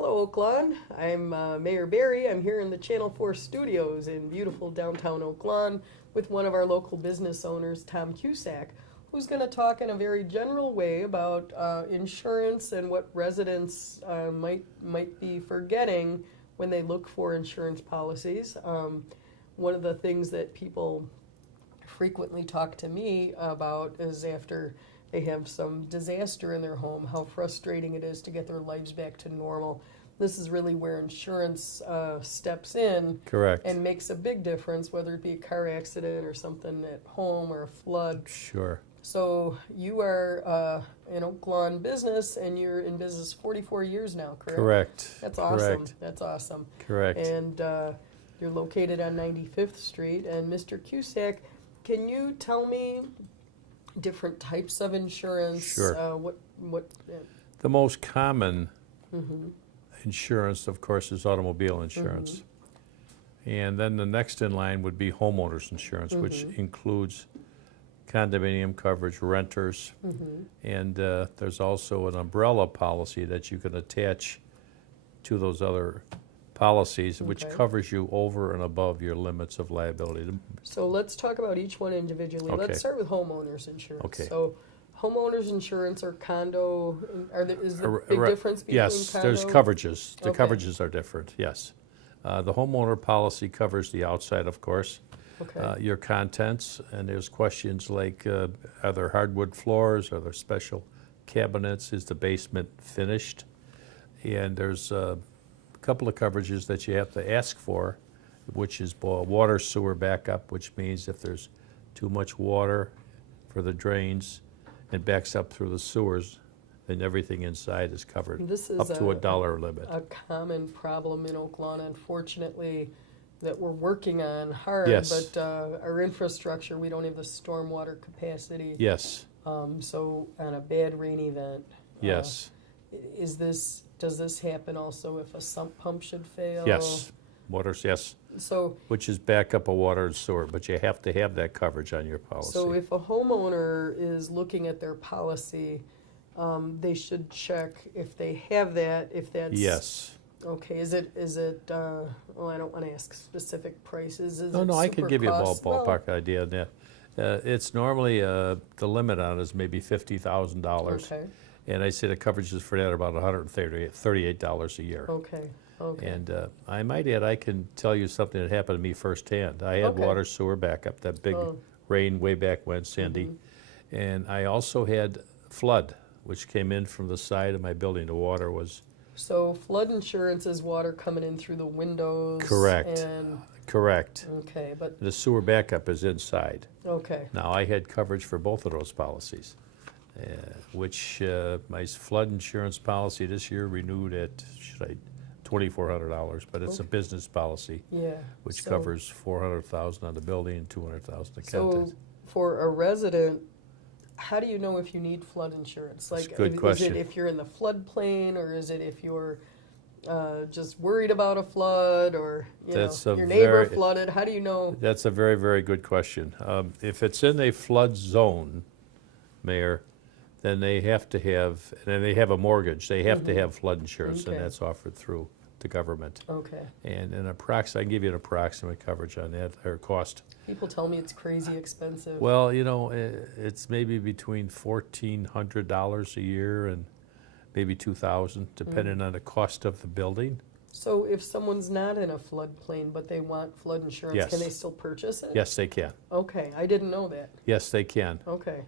Hello, Oaklawn. I'm Mayor Barry. I'm here in the Channel 4 studios in beautiful downtown Oaklawn with one of our local business owners, Tom Cusack, who's going to talk in a very general way about insurance and what residents might be forgetting when they look for insurance policies. One of the things that people frequently talk to me about is after they have some disaster in their home, how frustrating it is to get their lives back to normal. This is really where insurance steps in. Correct. And makes a big difference, whether it be a car accident or something at home or a flood. Sure. So you are an Oaklawn business, and you're in business 44 years now, correct? Correct. That's awesome. Correct. That's awesome. Correct. And you're located on 95th Street. And Mr. Cusack, can you tell me different types of insurance? Sure. What? The most common insurance, of course, is automobile insurance. And then the next in line would be homeowners insurance, which includes condominium coverage, renters, and there's also an umbrella policy that you can attach to those other policies, which covers you over and above your limits of liability. So let's talk about each one individually. Okay. Let's start with homeowners insurance. Okay. So homeowners insurance or condo, is the big Right. difference between Yes, condo? there's coverages. The Okay. coverages are different, yes. The homeowner policy covers the outside, of course, Okay. your contents, and there's questions like, are there hardwood floors, are there special cabinets, is the basement finished? And there's a couple of coverages that you have to ask for, which is water sewer backup, which means if there's too much water for the drains and backs up through the sewers, then everything inside is covered, This is up to a dollar limit. a common problem in Oaklawn, unfortunately, that we're working on hard. Yes. But our infrastructure, we don't have the stormwater capacity. Yes, So on a bad rain event. yes, Does this happen also if a sump pump should fail? yes. Waters, yes, So which is backup of water and sewer, but you have to have that coverage on your policy. So if a homeowner is looking at their policy, they should check if they have that, if that's. Yes. Okay, is it, well, I don't want to ask specific prices. Is No, it no, I can super give you a cost? Well, ballpark idea on that. It's normally, the limit on it is maybe $50,000. Okay, And I say the coverages for that are about $138 a year. okay. And I might add, I can tell you something that happened to me firsthand. I had Okay. water sewer backup, that big rain way back when, Sandy. And I also had flood, which came in from the side of my building. The water was So flood insurance is water coming in through the windows? Correct. And, correct. okay, but, The sewer backup is inside. okay, Now, I had coverage for both of those policies, which my flood insurance policy this year renewed at, $2,400, but it's a business policy, yeah. which So- covers $400,000 on the building and $200,000 on the So contents. for a resident, how do you know if you need flood insurance? That's a Like, good question. Is it if you're in the floodplain, or is it if you're just worried about a flood, or That's your a neighbor very- flooded? How do you know? That's a very, very good question. If it's in a flood zone, Mayor, then they have to have, and they have a mortgage, they have to have flood insurance, and Okay. that's offered through the government. Okay. And I can give you an approximate coverage on that, or cost. People tell me it's crazy expensive. Well, it's maybe between $1,400 a year and maybe $2,000, depending on the cost of the building. So if someone's not in a floodplain but they want flood insurance, Yes. can they still purchase it? Yes, they can. Okay, I didn't know that. Yes, they can. Okay.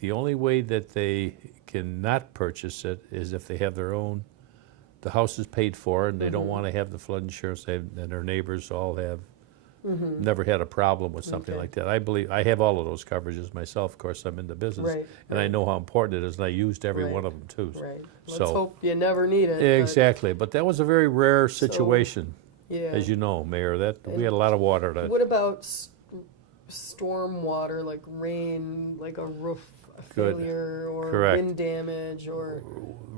The only way that they cannot purchase it is if they have the house is paid for and they don't want to have the flood insurance, and their neighbors all have never had a problem with something Okay. like that. I believe, I have all of those coverages myself, of course, I'm in the business. Right, And I know how important it is, and I used every Right. one of them too. Right. Let's So- hope you never need it. but- Exactly, but that was a very rare situation, Yeah. as you know, Mayor, that we had a lot of water that. What about storm water, like rain, like a roof Good. failure, or Correct. wind damage, or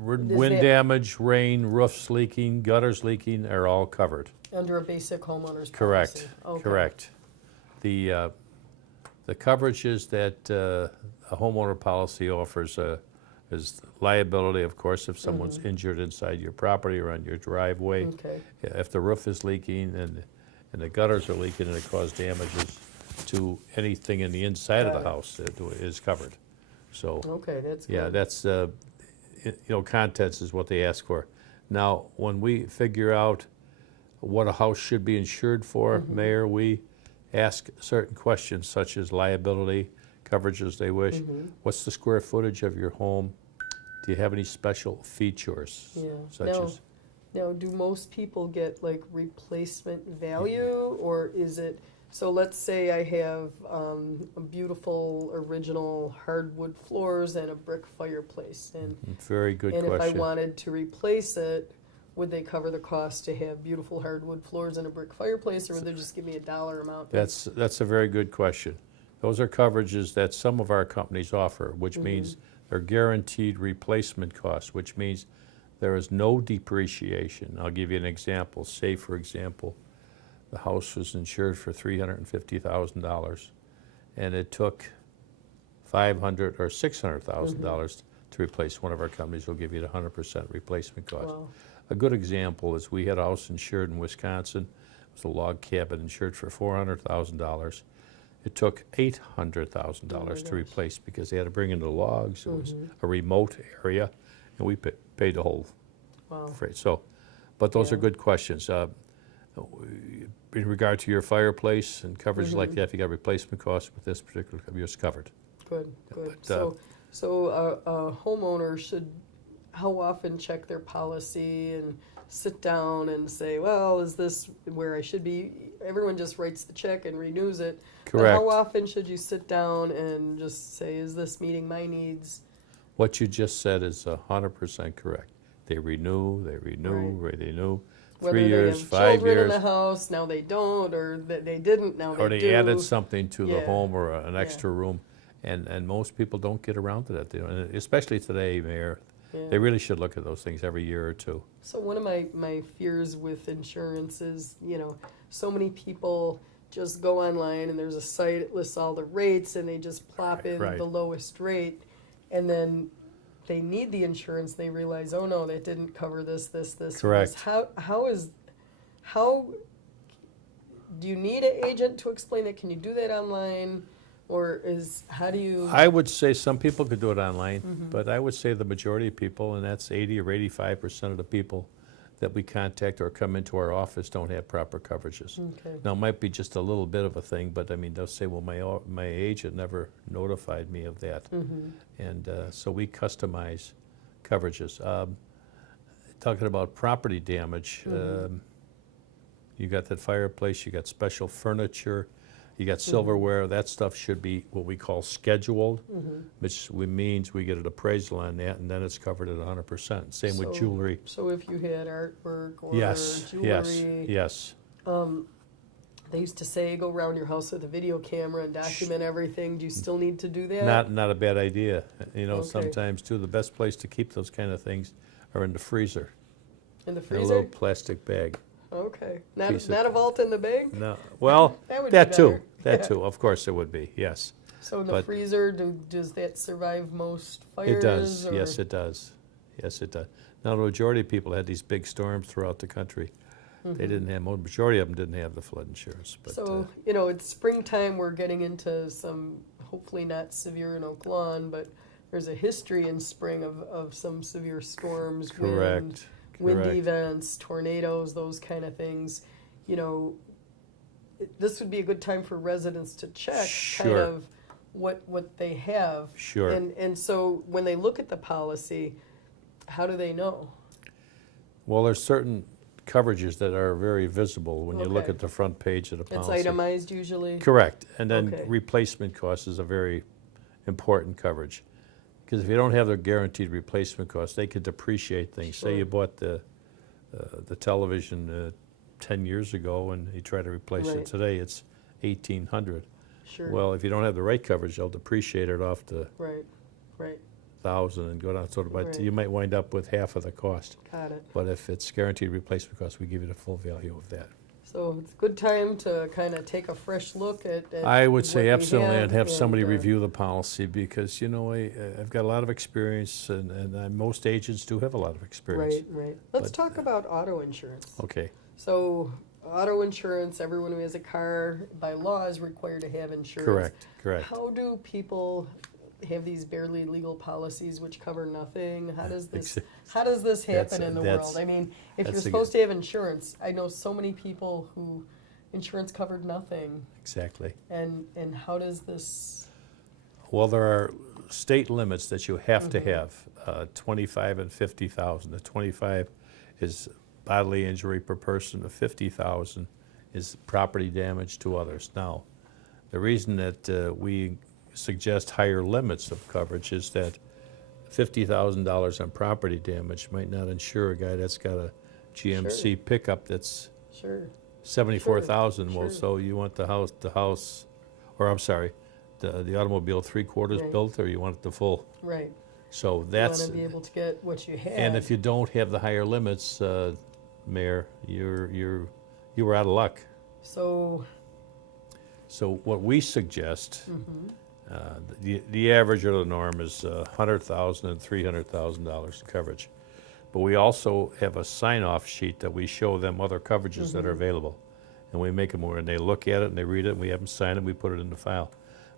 Wind that- damage, rain, roofs leaking, gutters leaking are all covered. under a basic homeowner's Correct, policy? Okay. correct. The coverages that a homeowner policy offers There's liability, of course, if someone's injured inside your property or on your driveway. Okay. If the roof is leaking and the gutters are leaking and it caused damages to anything in the inside of Got the it. house, it is covered. So, Okay, that's good. yeah, that's, contents is what they ask for. Now, when we figure out what a house should be insured for, Mayor, we ask certain questions such as liability, coverages they wish. What's the square footage of your home? Do you have any special features? Yeah. Such Now, as, now, do most people get like replacement value, or is it, so let's say I have a beautiful original hardwood floors and a brick fireplace, and very good if I question. wanted to replace it, would they cover the cost to have beautiful hardwood floors and a brick fireplace, or would they just give me a dollar amount? That's a very good question. Those are coverages that some of our companies offer, which means they're guaranteed replacement costs, which means there is no depreciation. I'll give you an example. Say, for example, the house was insured for $350,000, and it took $500,000 or $600,000 to replace. One of our companies will give you the 100% replacement cost. Wow. A good example is we had a house insured in Wisconsin. It was a log cabin insured for $400,000. It took $800,000 to replace because they had to bring in the logs. It was a remote area, and we paid the whole freight. So, but those are good questions. In regard to your fireplace and coverage like that, if you got replacement costs with this particular company, it's covered. Good, good. But, So a homeowner should, how often check their policy and sit down and say, well, is this where I should be? Everyone just writes the check and renews it. But Correct. how often should you sit down and just say, is this meeting my needs? What you just said is 100% correct. They renew, they renew, they renew. Whether 3 years, they have 5 children in years, the house, now they don't, or that they didn't, now or they they do. added something to the Yeah. home or an extra room. And most people don't get around to that. And especially today, Mayor, Yeah. they really should look at those things every year or two. So one of my fears with insurance is, so many people just go online and there's a site that lists all the rates and they just plop in Right. the lowest rate, and then they need the insurance. They realize, oh no, that didn't cover this. or this. Correct. How do you need an agent to explain it? Can you do that online, or how do you? I would say some people could do it online, but I would say the majority of people, and that's 80 or 85% of the people that we contact or come into our office don't have proper coverages. Okay. Now, it might be just a little bit of a thing, but I mean, they'll say, well, my agent never notified me of that. And so we customize coverages. Talking about property damage, you got that fireplace, you got special furniture, you got silverware. That stuff should be what we call scheduled, which means we get an appraisal on that, and then it's covered at 100%. Same with jewelry. So if you had artwork or Yes, jewelry, yes. they used to say go around your house with a video camera and document everything. Do you still need to do that? Not a bad idea. Okay. Sometimes too, the best place to keep those kind of things are in the freezer. In the In a freezer? little plastic bag. Okay. piece of- Not a vault in the bag? No, well, That would be that too, better. that Yeah. too. Of course it would be, yes. So in the But- freezer, does that survive most fires? It does, or- yes, it does. Yes, it does. Now, the majority of people had these big storms throughout the country. They didn't have, majority of them didn't have the flood insurance, but. So, it's springtime, we're getting into some, hopefully not severe in Oak Lawn, but there's a history in spring of some severe storms. Correct. Wind Correct. events, tornadoes, those kind of things. This would be a good time for residents to check kind Sure. of what they have. Sure. And so when they look at the policy, how do they know? Well, there's certain coverages that are very visible when you look Okay. at the front page of the It's policy. itemized usually? Correct. And then Okay. replacement cost is a very important coverage. Because if you don't have the guaranteed replacement cost, they could depreciate things. Say you Sure. bought the television 10 years ago and you try to replace Right. it today, it's $1,800. Sure. Well, if you don't have the right coverage, they'll depreciate it off to Right. 1,000 and go down sort of, but Right. you might wind up with half of the cost. Got it. But if it's guaranteed replacement cost, we give you the full value of that. So it's a good time to kind of take a fresh look at I would what say we absolutely, have I'd have and, somebody review the policy because, I've got a lot of experience and most agents do have a lot of experience. Right. Let's But, talk about auto insurance. Okay, So auto insurance, everyone who has a car by law is required to have insurance. correct. How do people have these barely legal policies which cover nothing? How does this happen in the world? I mean, if you're that's a supposed to have insurance, I know so many people who insurance covered nothing. Exactly. And how does this? Well, there are state limits that you have to have, 25 and 50,000. The 25 is bodily injury per person, the 50,000 is property damage to others. Now, the reason that we suggest higher limits of coverage is that $50,000 on property damage might not insure a guy that's got a GMC pickup that's Sure. 74,000. Well, Sure. so you want the house, or I'm sorry, the automobile 3/4 Right. built, or you want it the full? Right. So You that's, want to be able to get what you have. and if you don't have the higher limits, Mayor, you were out of luck. So. So what we suggest, Mhm. the average or the norm is $100,000 and $300,000 in coverage. But we also have a sign-off sheet that we show them other coverages that are available. And we make them, and they look at it and they read it, and we have them sign it, we put it in the file.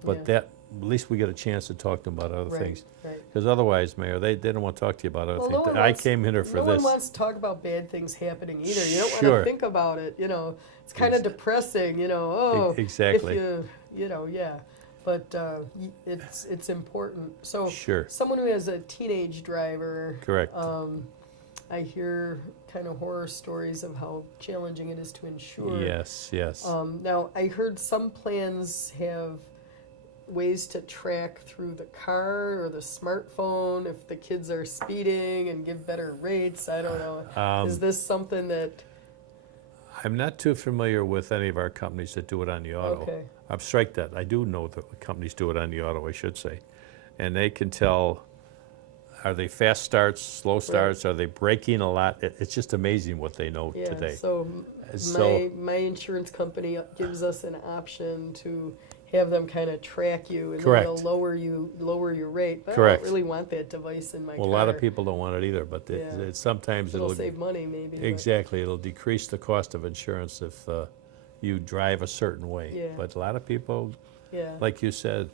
But Yeah. that, at least we get a chance to talk to them about other Right, things. right. Because otherwise, Mayor, they don't want to talk to you about other Well, things. no one I wants- came in here for No this. one wants to talk about bad things happening either. You don't want Sure. to think about it. It's kind of depressing. Oh, Exactly. If yeah. But it's important. So Sure. someone who has a teenage driver. Correct. I hear kind of horror stories of how challenging it is to insure. Yes. Now, I heard some plans have ways to track through the car or the smartphone if the kids are speeding and give better rates. I don't know. Is this something that? I'm not too familiar with any of our companies that do it on the auto. Okay. I've striked that. I do know that companies do it on the auto, I should say. And they can tell, are they fast starts, slow starts, are they braking a lot? It's just amazing what they know Yeah. today. So my insurance company gives us an option to have them kind of track you, and Correct. then they'll lower your rate. But I Correct. don't really want that device in my Well, car. a lot of people don't want it either, but Yeah. sometimes It'll it'll save money, maybe. but- exactly, it'll decrease the cost of insurance if you drive a certain way. Yeah. But a lot of people, Yeah. like you said,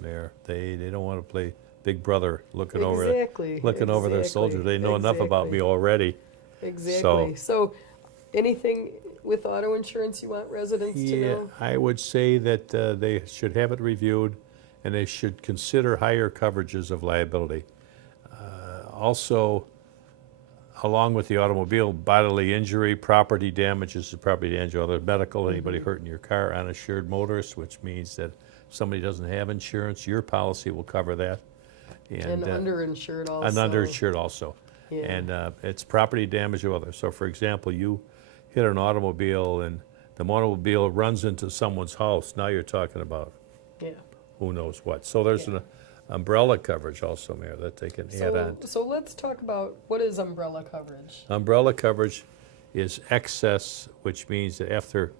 Mayor, they don't want to play Big Brother looking over Exactly. over their soldiers. They know enough about me already. Exactly. So, anything with auto insurance you want residents to Yeah, know? I would say that they should have it reviewed, and they should consider higher coverages of liability. Also, along with the automobile, bodily injury, property damages, property damage, other medical, anybody hurting your car, uninsured motorists, which means that if somebody doesn't have insurance, your policy will cover that. And underinsured also. And underinsured also. Yeah. And it's property damage or other. So for example, you hit an automobile and the automobile runs into someone's house, now you're talking about Yeah. who knows what. So there's an umbrella coverage also, Mayor, that they can add on. So let's talk about what is umbrella coverage. Umbrella coverage is excess, which means that after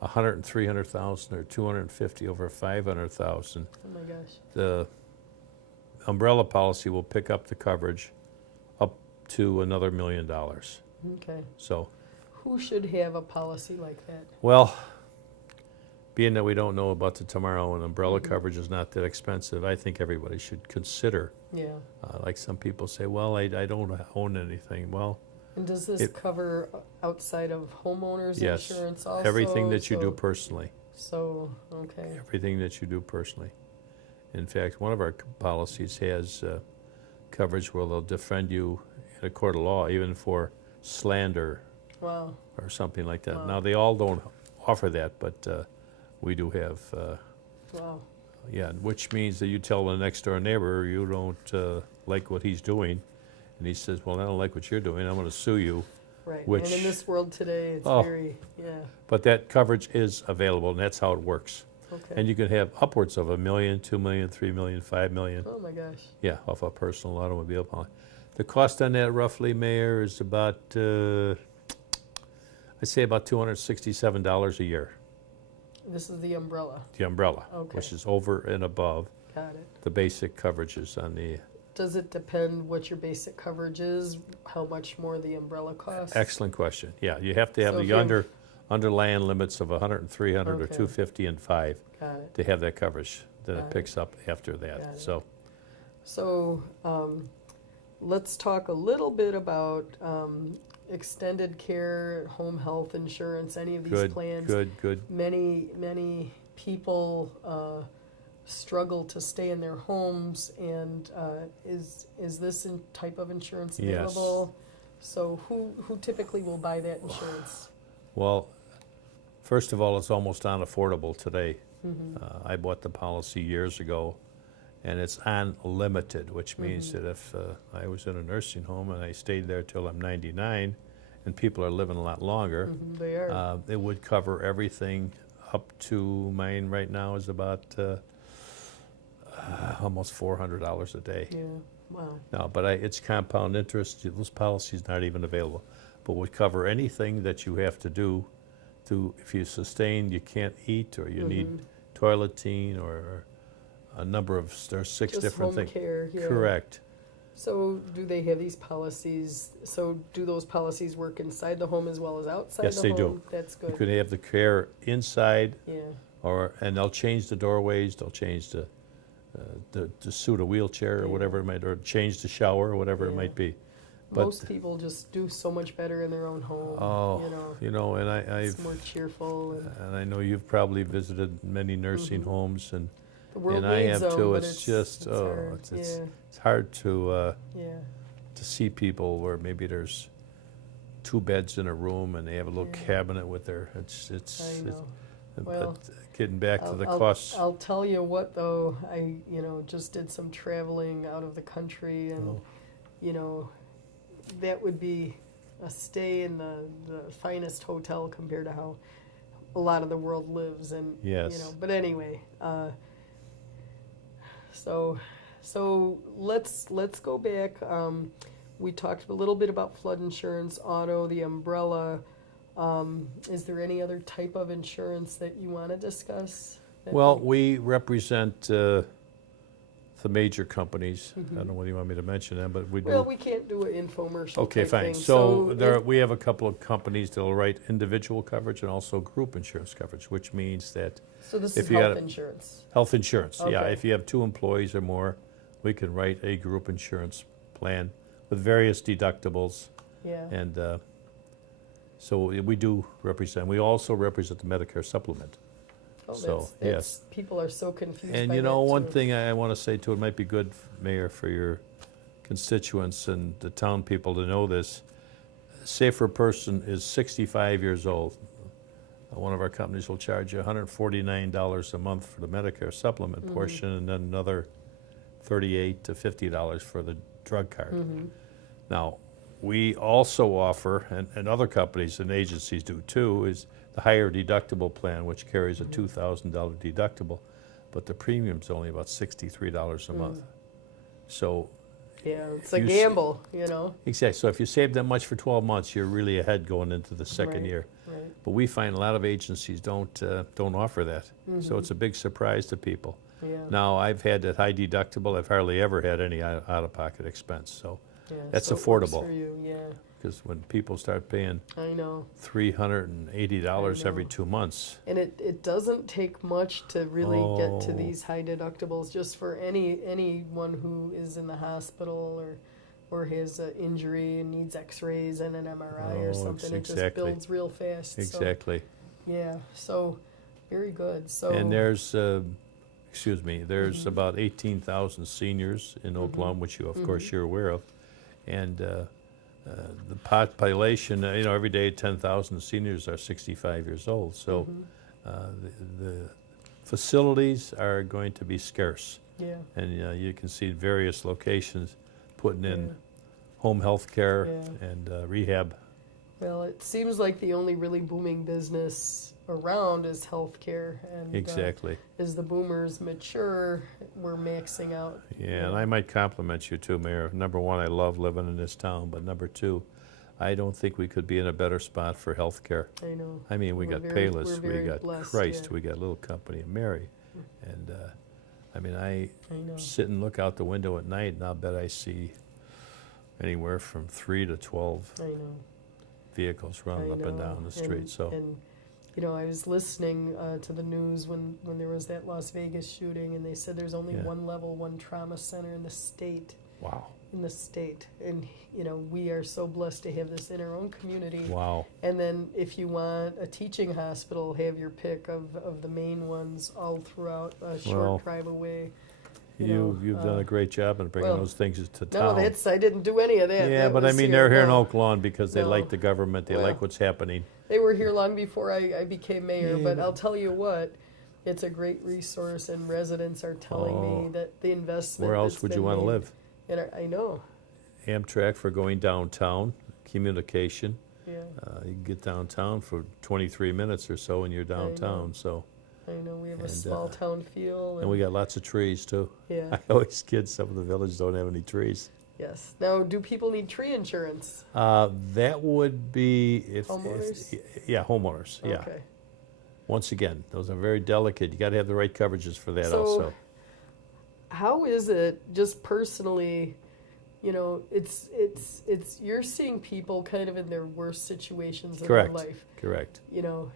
100 and 300,000 or 250 over 500,000, Oh my gosh. the umbrella policy will pick up the coverage up to another $1 million. Okay. So, Who should have a policy like that? well, being that we don't know about the tomorrow and umbrella coverage is not that expensive, I think everybody should consider. Yeah. Like some people say, well, I don't own anything. Well, And does this cover outside of homeowners yes, insurance also? everything that you do personally. So, okay. Everything that you do personally. In fact, one of our policies has coverage where they'll defend you in a court of law, even for slander Wow. or something like that. Wow. Now, they all don't offer that, but we do have, Wow. yeah, which means that you tell the next door neighbor you don't like what he's doing, and he says, well, I don't like what you're doing, I'm going to sue you. Right. Which- and in this world today, it's Oh. very, yeah. But that coverage is available, and that's how it works. Okay. And you can have upwards of $1 million, $2 million, $3 million, $5 million. Oh my gosh. Yeah, off a personal automobile policy. The cost on that roughly, Mayor, is about I'd say about $267 a year, This is the umbrella. the umbrella, Okay. which is over and above Got it. the basic coverages on the. Does it depend what your basic coverage is, how much more the umbrella costs? Excellent question. Yeah, you have to have So if the you have- underlying limits of 100 and 300 or Okay. 250 and 5 Got it. to have that coverage. Then Got it it. picks up after Got that. it. So, So let's talk a little bit about extended care, home health insurance, any of these good, plans. good. Many people struggle to stay in their homes, and is this type of insurance Yes. available? So who typically will buy that insurance? Well, first of all, it's almost unaffordable today. Mm-hmm. I bought the policy years ago, and it's unlimited, which means Mm-hmm. that if I was in a nursing home and I stayed there till I'm 99, and people are living a lot longer, They are. it would cover everything up to mine right now is about almost $400 a day. Yeah. Wow. No, but it's compound interest. Those policies not even available, but would cover anything that you have to do to, if you sustain, you can't eat, or you need toileting, or a number of, there's 6 Just different home things. care. Yeah. Correct. So do they have these policies? So do those policies work inside the home as well as outside Yes, the they home? do. That's You good. could have the care inside, Yeah. and they'll change the doorways, they'll change to suit a wheelchair or Yeah. whatever it might, or change the shower or whatever it Yeah. might be. But- Most people just do so much better in their own home. Oh, You know, and it's I've, more cheerful, and I know you've probably visited many nursing homes, and the world I needs have them, too. but It's just, hard. it's hard to Yeah. see people where maybe there's 2 beds in a room and they have a little Yeah. cabinet with their, I know. but Well, getting back to the I'll- costs. I'll tell you what, though, I just did some traveling out of the country, and Oh. that would be a stay in the finest hotel compared to how a lot of the world lives, and Yes. But anyway, so let's go back. We talked a little bit about flood insurance, auto, the umbrella. Is there any other type of insurance that you want to discuss? Well, we represent the major companies. I don't know whether you want me to mention them, but we do. Well, we can't do an infomercial. Okay, type fine. thing. So if- we have a couple of companies that will write individual coverage and also group insurance coverage, which means that so this if is you health got insurance. health insurance, yeah, Okay. if you have 2 employees or more, we can write a group insurance plan with various deductibles. Yeah. And so we do represent, we also represent the Medicare supplement. Oh, so, that's people are so confused. And by you know, that, one too. thing I want to say too, it might be good, Mayor, for your constituents and the town people to know this. Say if a person is 65 years old, one of our companies will charge you $149 a month for the Medicare supplement portion, and then another $38 to $50 for the drug card. Now, we also offer, and other companies and agencies do too, is the higher deductible plan, which carries a $2,000 deductible, but the premium's only about $63 a month. So, Yeah, it's if a you s- gamble, exactly. So if you save that much for 12 months, you're really ahead going into the second Right. year. Right. But we find a lot of agencies don't offer that. So it's a big surprise to people. Yeah. Now, I've had that high deductible. I've hardly ever had any out-of-pocket expense. So, Yeah, that's so it works affordable. for you. Yeah, because when people start paying I know. $380 every know. 2 months, And it doesn't take much to really get to Oh. these high deductibles. Just for anyone who is in the hospital or has an injury and needs X-rays and an MRI or Oh, something, it just exactly. builds real fast. exactly. So, yeah. So very good. So And there's, there's about 18,000 seniors in Oklahoma, which you, of course, you're aware of. And the population, every day 10,000 seniors are 65 years old. So the facilities are going to be scarce. yeah. And you can see various locations putting in Yeah. home health care Yeah. and rehab. Well, it seems like the only really booming business around is healthcare, and Exactly. as the boomers mature, we're maxing out. Yeah, and I might compliment you too, Mayor. Number one, I love living in this town, but number two, I don't think we could be in a better spot for healthcare. I know. I mean, we We're got very- Payless, we're we very got blessed, Christ, yeah. we got Little Company of Mary. And, I mean, I know. sit and look out the window at night, and I'll bet I see anywhere from 3 to 12 I know. vehicles running I up and know. down the street, so. And, you know, I was listening to the news when there was that Las Vegas shooting, and they said there's only Yeah. one level 1 trauma center in the state. Wow, And, you know, we are so blessed to have this in our own community. wow. And then if you want a teaching hospital, have your pick of the main ones all throughout a short Well, drive away. know, You've done a great job in bringing well, those things to No, town. I didn't do any of that. Yeah, That but I was mean, they're here in no. Oak Lawn because they No. like the government, they Well, like what's happening. They were here long before I became mayor, Yeah, but but- I'll tell you what, it's a great resource, and residents are telling me Oh. that the investment. Where else that's would you been want to made live? in I know, Amtrak for going downtown, communication. yeah, You can get downtown for 23 minutes or so and you're downtown, so. I know. We have a And, small town feel, And we got lots of trees too. yeah, I always kid some of the villages don't have any trees. yes. Now, do people need tree insurance? That would be Homeowners? yeah, homeowners, yeah. Okay. Once again, those are very delicate. You gotta have the right coverages for that So, also. How is it, just personally, you know, it's you're seeing people kind of in their worst situations in Correct. their life. Correct. You know,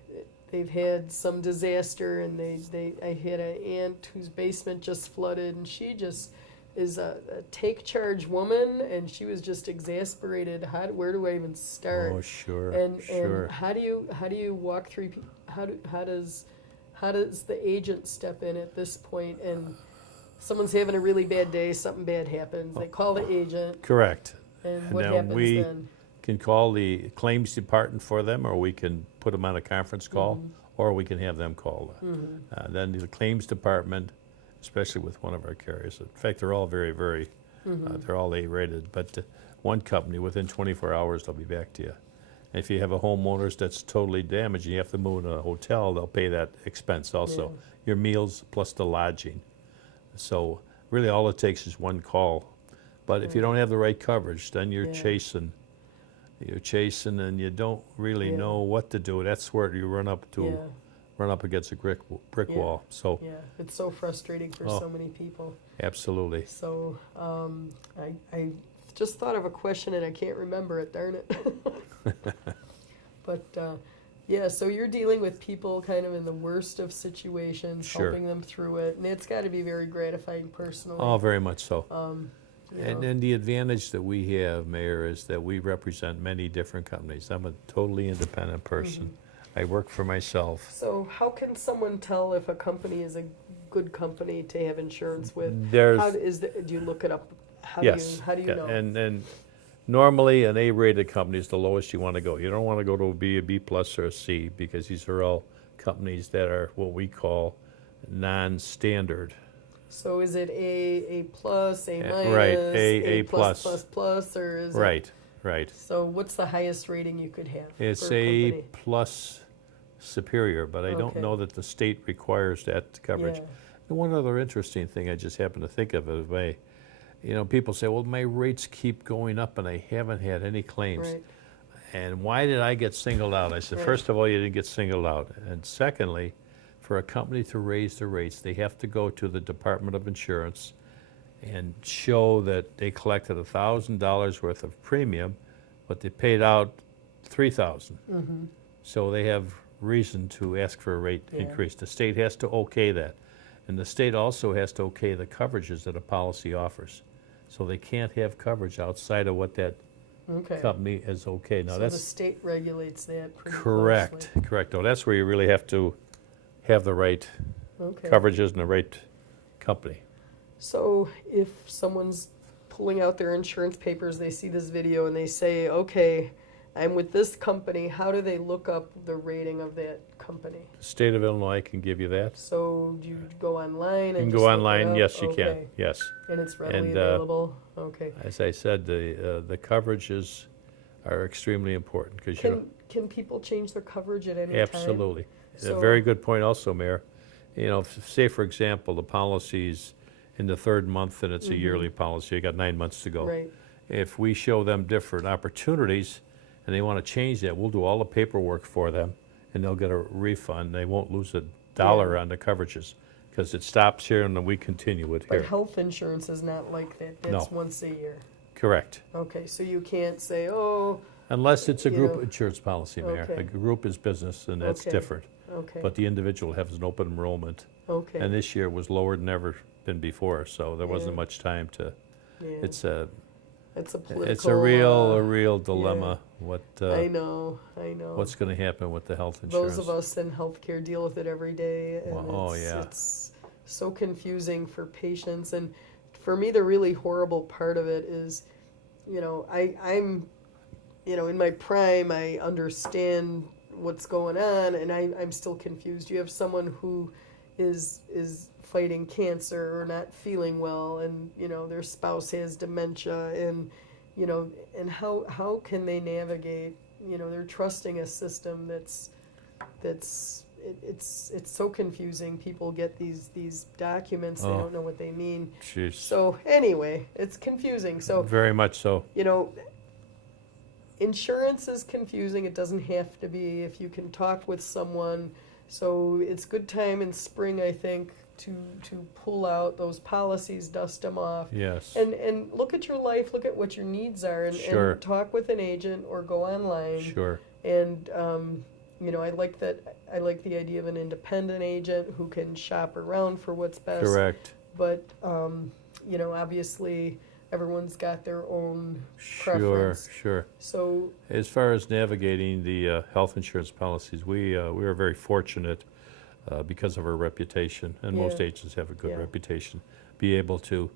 they've had some disaster, and I had an aunt whose basement just flooded, and she just is a take charge woman, and she was just exasperated. Where do I even start? Oh, sure, and sure. and how do you walk through? How does the agent step in at this point? And someone's having a really bad day, something bad happens. They call the agent, Correct. and And what then happens we then? can call the claims department for them, or we can put them on a conference call, Mm-hmm. or we can have them call. Then the claims department, especially with one of our carriers, in fact, they're all very, very, they're all A-rated, but one company, within 24 hours, they'll be back to you. And if you have a homeowners that's totally damaged and you have to move in a hotel, they'll pay that expense also. Yeah. Your meals plus the lodging. So really all it takes is one call. But if you don't have the right coverage, then you're Yeah. chasing and you don't really Yeah. know what to do. That's where you run up against a brick Yeah. wall. So Yeah, it's so frustrating for Oh. so many people. absolutely. So I just thought of a question and I can't remember it. Darn it. But yeah, so you're dealing with people kind of in the worst of situations, Sure. helping them through it, and it's got to be very gratifying personally. Oh, very much so. you And know. then the advantage that we have, Mayor, is that we represent many different companies. I'm a totally independent person. Mm-hmm. I work for myself. So how can someone tell if a company is a good company to have insurance with? There's Do you look it up? How yes, do you yeah, know? and normally an A-rated company is the lowest you want to go. You don't want to go to a B, a B plus, or a C because these are all companies that are what we call non-standard. So is it A plus, A minus, right, A plus, plus. plus, or is it? Right. So what's the highest rating you could have? It's for a A company? plus superior, but I don't Okay. know that the state requires that coverage. Yeah. And one other interesting thing I just happened to think of is people say, well, my rates keep going up and I haven't had any claims. Right. And why did I get singled out? I said, Right. first of all, you didn't get singled out. And secondly, for a company to raise the rates, they have to go to the Department of Insurance and show that they collected $1,000 worth of premium, but they paid out $3,000. So they have reason to ask for a rate Yeah. increase. The state has to okay that. And the state also has to okay the coverages that a policy offers. So they can't have coverage outside of what that Okay. company is okay. Now So that's the state regulates that pretty correct. closely. Correct. No, that's where you really have to have the right Okay. coverages and the right company. So if someone's pulling out their insurance papers, they see this video and they say, okay, I'm with this company, how do they look up the rating of that company? The state of Illinois can give you that. So do you go online and You can just go look it online. up? Yes, you can. Okay. Yes. And it's readily And, available? Okay. As I said, the coverages are extremely important because Can people change their coverage at any time? absolutely. So- A very good point also, Mayor. Say for example, the policy's in the third month and it's a yearly policy, you got 9 months to go. Right. If we show them different opportunities and they want to change that, we'll do all the paperwork for them, and they'll get a refund. They won't lose $1 on the coverages, because it stops here and then we continue it But here. health insurance is not like that. That's No. once a year. Correct. Okay, so you can't say, oh, Unless it's a You group know, insurance policy, Mayor. okay. A group is business, and that's Okay. different. okay, But the individual has an open enrollment, okay. and this year was lower than ever been before, so there wasn't Yeah. much time to, Yeah. it's a It's a real dilemma, I know. what's gonna happen with the health Those insurance. of us in healthcare deal with it every day, and Well, it's so confusing for patients. And for me, the really horrible part of it is, I'm, in my prime, I understand what's going on, and I'm still confused. You have someone who is fighting cancer or not feeling well, and their spouse has dementia, and and how can they navigate? They're trusting a system it's so confusing. People get these documents, they Oh. don't know what they mean. Jeez. So anyway, it's confusing. So Very much so. insurance is confusing. It doesn't have to be if you can talk with someone. So it's good time in spring, I think, to pull out those policies, dust them off, Yes. and look at your life, look at what your needs are, Sure. and talk with an agent or go online. Sure. And I like that. I like the idea of an independent agent who can shop around for what's best. Correct. But obviously, everyone's got their own Sure, preference. sure. So As far as navigating the health insurance policies, we are very fortunate because of our reputation, and most Yeah. agents have a good Yeah. reputation, be able to,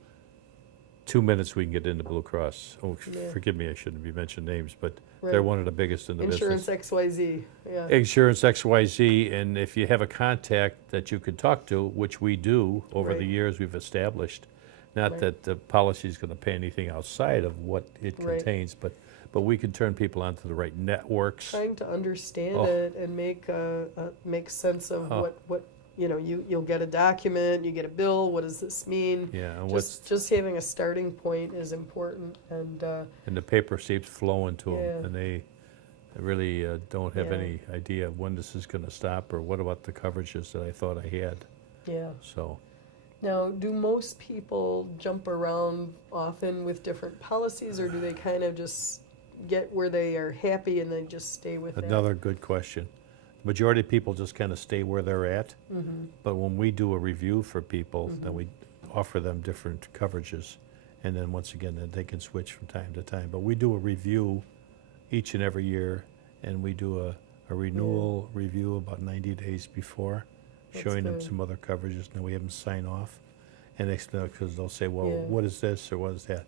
2 minutes we can get into Blue Cross. Oh, Yeah. forgive me, I shouldn't be mentioning names, but right. they're one of the biggest in the Insurance business. XYZ. Yeah. Insurance XYZ, and if you have a contact that you can talk to, which we do over the Right. years we've established, not Right. that the policy is going to pay anything outside of what it Right. contains, but we can turn people onto the right networks. Trying to understand Oh. it and make sense of Oh. what you'll get a document, you get a bill. What does this mean? Yeah, and Just having a starting point is important. And and the paper keeps flowing to them, Yeah. and they really don't have Yeah. any idea of when this is going to stop, or what about the coverages that I thought I had. yeah. So, Now, do most people jump around often with different policies, or do they kind of just get where they are happy and then just stay with another good question. Majority of people just kind of stay where they're at, but when we do a review for people, then we offer them different coverages, and then once again, then they can switch from time to time. But we do a review each and every year, and we do a renewal review about 90 days before, That's showing them good. some other coverages, and then we have them sign off. And because they'll say, well, Yeah. what is this or what is that?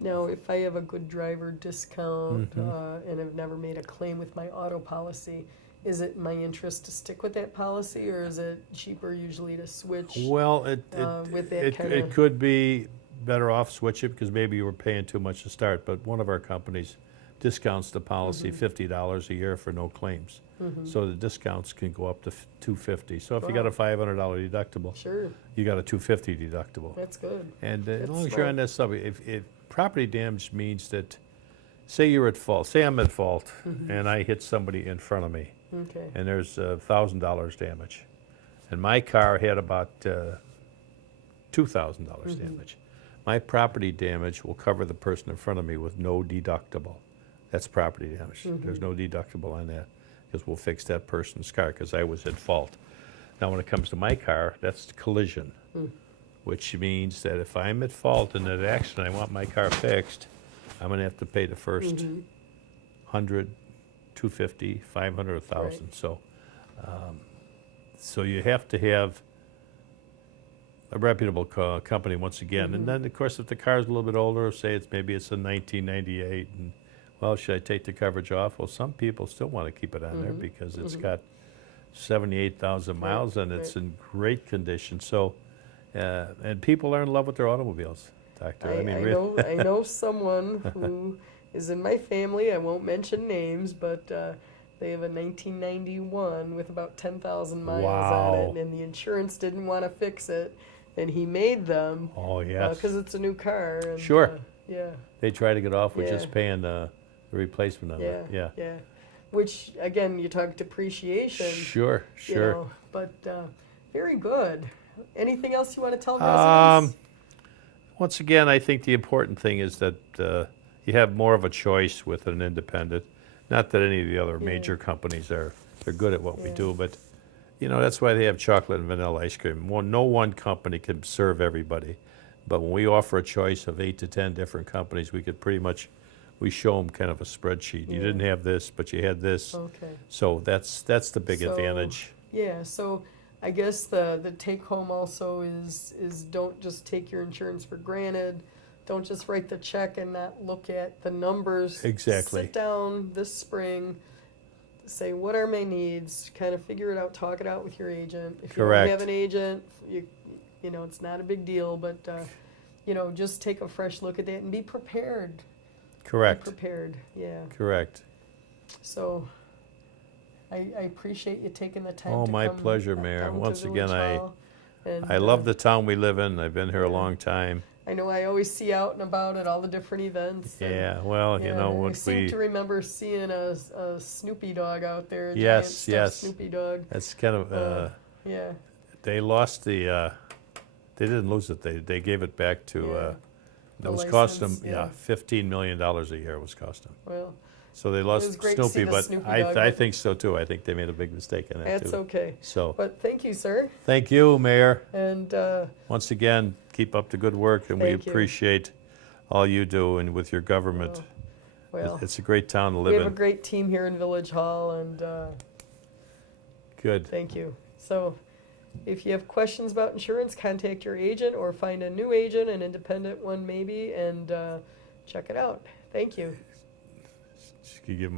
Now, if I have a good driver discount Mhm. and have never made a claim with my auto policy, is it my interest to stick with that policy, or is it cheaper usually to switch? Well, with that it kinda- could be better off switch it because maybe you were paying too much to start, but one of our companies discounts the policy $50 a year for no claims. So the discounts can go up to $250. So if you got a Wow. $500 deductible, Sure, you got a $250 deductible. that's good. And as That's long as you're smart. on that subject, if property damage means that, say you're at fault, say I'm at fault, and I hit somebody in front of me, Okay. and there's $1,000 damage, and my car had about $2,000 damage. My property damage will cover the person in front of me with no deductible. That's property damage. There's no deductible on that because we'll fix that person's car because I was at fault. Now, when it comes to my car, that's collision, which means that if I'm at fault in that accident, I want my car fixed, I'm going to have to pay the first 100, 250, 500, 1,000. Right. So you have to have a reputable company once again. And then, of course, if the car's a little bit older, say maybe it's a 1998, and well, should I take the coverage off? Well, some people still want to keep it on there because it's got 78,000 miles and it's in great condition. So, and people are in love with their automobiles, Doctor. I really. I know someone who is in my family. I won't mention names, but they have a 1991 with about 10,000 miles Wow. on it, and the insurance didn't want to fix it, and he made them Oh, yes. because it's a new car. And, Sure. yeah. They try to get off with Yeah. just paying the replacement of it. Yeah. Yeah. Which, again, you talk depreciation. Sure, You sure. know, but very good. Anything else you want to tell Um, residents? Once again, I think the important thing is that you have more of a choice with an independent. Not that any of the other major companies they're good at what we Yeah. do, but you know that's why they have chocolate and vanilla ice cream. No one company can serve everybody, but when we offer a choice of 8 to 10 different companies, we could pretty much we show them kind of a spreadsheet. You Yeah. didn't have this, but you had this. Okay. So that's the big So, advantage. Yeah, so I guess the take home also is don't just take your insurance for granted. Don't just write the check and not look at the numbers. Exactly. Sit down this spring, say what are my needs, kind of figure it out, talk it out with your agent. If you Correct. don't have an agent, you know, it's not a big deal, but you know, just take a fresh look at that and be prepared. Correct. Be prepared, yeah. Correct. So I appreciate you taking the time Oh, to my come pleasure, Mayor. down to Once Village again, Hall. And, I love the town we live in. I've been here a yeah. long time. I know I always see out and about at all the different events. and, Yeah, well, you know I what seem to remember seeing a Snoopy dog out there. A giant Yes, stuffed yes. Snoopy dog. that's kind of Yeah. they lost the they didn't lose it. They gave it back to Yeah. it The was costing license, them $15 million a year it was costing them. Well, So they was lost great to see Snoopy, the but Snoopy I dog, I but- think so too. I think they made a big mistake in that that's too. okay. So But thank you, sir. thank you, Mayor. And Once again, keep up the good work, and we Thank you. appreciate all you do and with your government. well, It's a great town to we live have a in. great team here in Village Hall, and Good. thank you. So, if you have questions about insurance, contact your agent or find a new agent, an independent one maybe, and check it out. Thank you. Just give 'em a